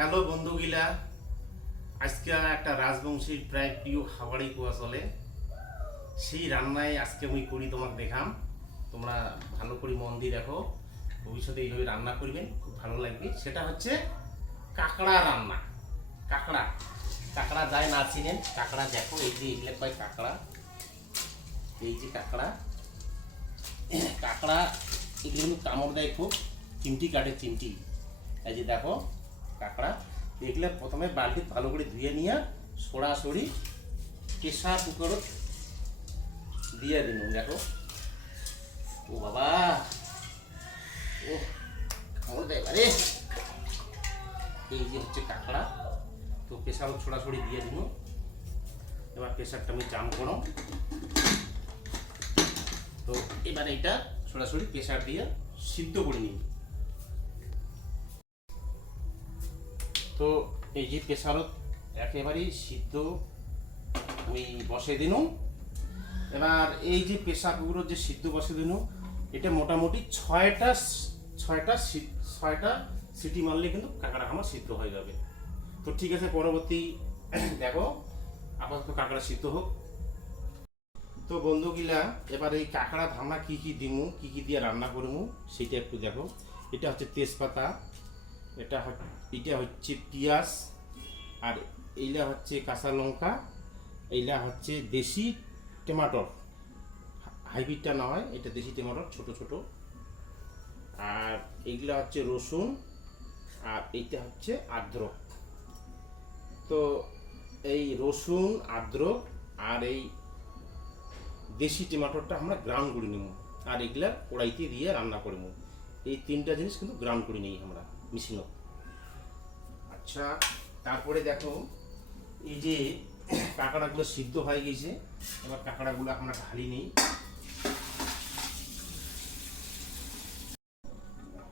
Hello বন্ধুগিলা, আজকে একটা রাজবংশীর প্রায় প্রিয় খাবারই কোয়া চলে। সেই রান্নায় আজকে আমি করি তোমাকে দেখাম। তোমরা ভালো করে মন দিয়ে দেখো, ভবিষ্যতে এইভাবে রান্না করবেন খুব ভালো লাগবে। সেটা হচ্ছে কাঁকড়া রান্না। কাঁকড়া। কাঁকড়া যায় না চিনেন, কাঁকড়া দেখো, এই যে এগুলো কয় কাঁকড়া? এই যে কাঁকড়া। কাঁকড়া এগুলো কামড় দেয় খুব, চিমটি কাটে চিমটি। এই যে দেখো কাঁকড়া। এগুলো প্রথমে বালতি ভালো করে ধুয়ে নিয়ে সরাসরি প্রেশার কুকারত দিয়ে দিন দেখো। ও বাবা! ও কামড় এই যে হচ্ছে কাঁকড়া, তো প্রেশার ছড়াছড়ি দিয়ে দিন এবার প্রেশারটা আমি জাম করো। তো এবার এটা সরাসরি প্রেশার দিয়ে সিদ্ধ করে নিই তো এই যে প্রেশারত একেবারেই সিদ্ধ। ওই বসে দিন। এবার এই যে পেশাগুলো যে সিদ্ধ বসে দিন, এটা মোটামুটি ছয়টা ছয়টা ছয়টা সিটি মারলে কিন্তু কাঁকড়া আমার সিদ্ধ হয়ে যাবে। তো ঠিক আছে, পরবর্তী দেখো, আপাতত কাঁকড়া সিদ্ধ হোক। তো বন্ধুগিলা, এবার এই কাঁকড়া ধামা কি কি দিমু, কি কি দিয়ে রান্না করব সেটা একটু দেখো। এটা হচ্ছে তেজপাতা এটা এটা হচ্ছে পেঁয়াজ, আর এইটা হচ্ছে কাঁচা লঙ্কা এইটা হচ্ছে দেশি টমাটর হাইব্রিডটা না হয়, এটা দেশি টমাটর ছোট ছোট। আর এইগুলা হচ্ছে রসুন, আর এইটা হচ্ছে আদ্রক। তো এই রসুন, আদ্রক, আর এই দেশি টমাটোরটা আমরা গ্রাউন্ড করে নিব আর এগুলা কড়াইতে দিয়ে রান্না করব এই তিনটা জিনিস কিন্তু গ্রাউন্ড করে নিই আমরা। মেশিনও আচ্ছা তারপরে দেখো, এই যে কাঁকড়াগুলো সিদ্ধ হয়ে গেছে এবার কাঁকড়াগুলো আমরা ঢালি নিই।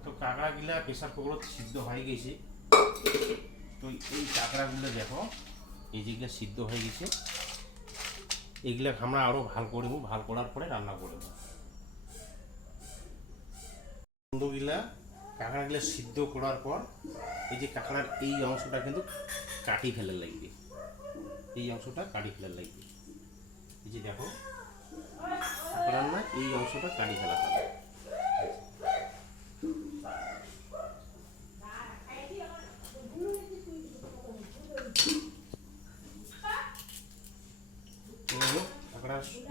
তো কাঁকড়াগুলা প্রেশার কুকারত সিদ্ধ হয়ে গেছে তো এই কাঁকড়াগুলো দেখো, এই যেগুলো সিদ্ধ হয়ে গেছে এগুলা আমরা আরও ভালো করব ভালো করার পরে রান্না করব বন্ধুগুলা কাঁকড়াগুলো সিদ্ধ করার পর এই যে কাঁকড়ার এই অংশটা কিন্তু কাটি ফেলে লাগবে। এই অংশটা কাটি ফেলে লাগবে। এই যে দেখো না এই অংশটা কাটি ফেলা হবে।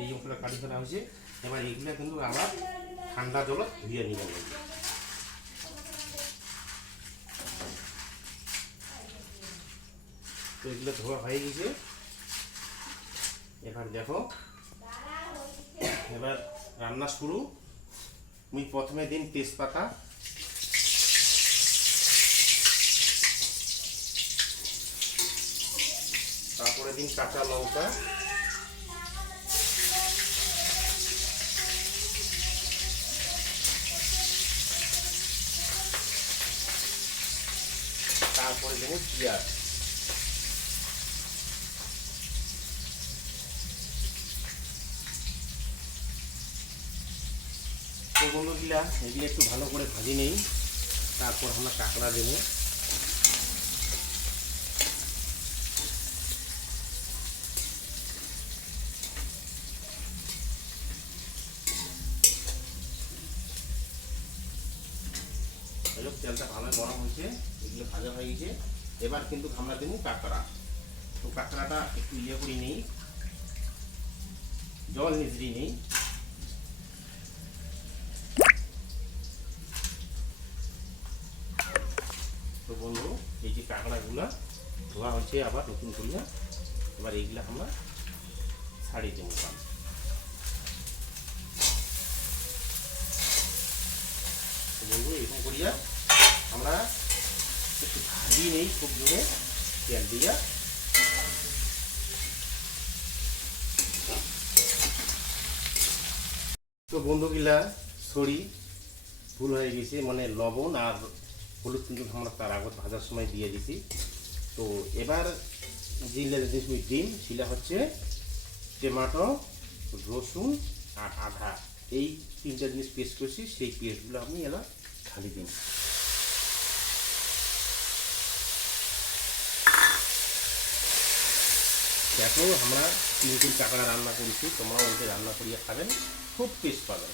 এই অংশটা কাটি ফেলা হয়েছে। এবার এইগুলো কিন্তু আবার ঠান্ডা জল ধুয়ে নিয়ে লাগবে এগুলো ধোয়া হয়ে গেছে। এবার দেখো, এবার রান্না শুরু। আমি প্রথমে দিন তেজপাতা। তারপরে দিন কাঁচা লঙ্কা। তারপরে দেবো পেঁয়াজ। বন্ধুগুলা এগুলো একটু ভালো করে ভাজি নেই। তারপর আমরা কাঁকড়া দেবো। তেলটা ভালো গরম হয়েছে। এগুলো ভাজা হয়ে গেছে। এবার কিন্তু আমরা দেবো কাঁকড়া। তো কাঁকড়াটা একটু ইয়ে করে নিই। জল নিচড়ি নেই তো বন্ধু এই যে কাঁকড়াগুলা ধোয়া হচ্ছে আবার নতুন করিয়া এবার এইগুলা আমরা ছাড়িয়ে দেবো বন্ধু এরকম করিয়া আমরা একটু ভাজি নেই, খুব জোরে তেল দিয়া। তো বন্ধুগুলা, সরি, ভুল হয়ে গেছে মানে লবণ আর হলুদ কিন্তু আমরা তার আগত ভাজার সময় দিয়ে দিছি। তো এবার জিলে দিয়েছি ডিম শিলা হচ্ছে টমেটো, রসুন আর আধা এই তিনটা জিনিস পেস্ট করছি, সেই পেস্টগুলো আপনি এলা খালি দিন দেখো, আমরা তিন তিন টাকা রান্না করেছি তোমরা ওইটা রান্না করিয়ে খাবেন, খুব টেস্ট পাবেন।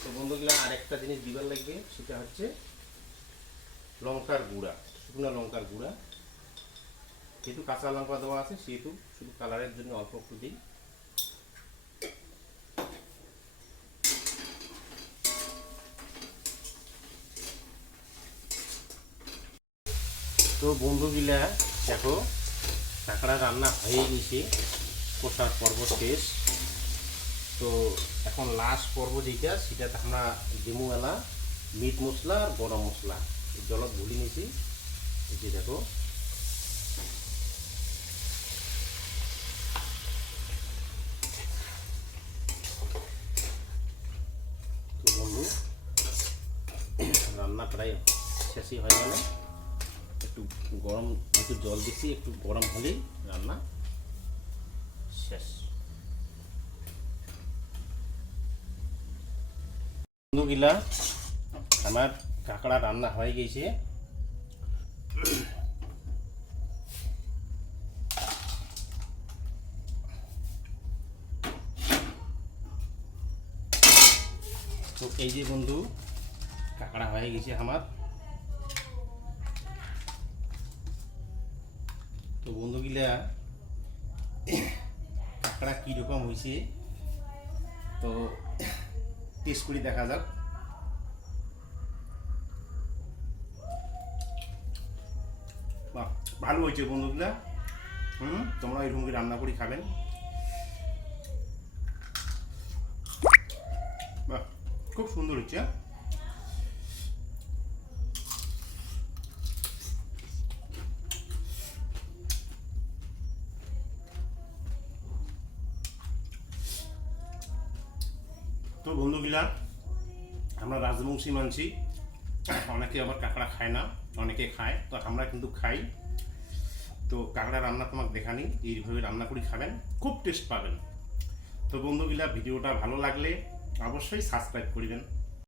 তো বন্ধুগুলো আরেকটা জিনিস দিবার লাগবে, সেটা হচ্ছে লঙ্কার গুঁড়া, শুকনো লঙ্কার গুঁড়া। যেহেতু কাঁচা লঙ্কা দেওয়া আছে, সেহেতু শুধু কালারের জন্য অল্প একটু দিই। তো বন্ধুগুলা দেখো, কাঁকড়া রান্না হয়ে গেছে। কষার পর্ব শেষ। তো এখন লাস্ট পর্ব যেটা, সেটাতে আমরা ডিমুওয়ালা মিট মশলা আর গরম মশলা। জলত ভুলি নিয়েছি যে দেখো। রান্না প্রায় শেষই হয়ে গেল। একটু গরম, একটু জল দিচ্ছি একটু গরম হলেই রান্না শেষ। বন্ধুগুলা, আমার কাঁকড়া রান্না হয়ে গেছে। তো এই যে বন্ধু, কাঁকড়া হয়ে গেছে আমার। তো বন্ধুগুলা, কাঁকড়া কীরকম হয়েছে, তো টেস্ট করে দেখা যাক। ভালো হয়েছে বন্ধুগুলা হুম, তোমরা এরকম করে রান্না করে খাবেন। খুব সুন্দর হচ্ছে হ্যাঁ? তো বন্ধুগুলা, আমরা রাজবংশী মানছি। অনেকে আবার কাঁকড়া খায় না, অনেকে খায়, তো আমরা কিন্তু খাই। তো কাঁকড়া রান্না তোমাকে দেখানি, এইভাবে রান্না করে খাবেন, খুব টেস্ট পাবেন। তো বন্ধুগুলা, ভিডিওটা ভালো লাগলে অবশ্যই সাবস্ক্রাইব করবেন।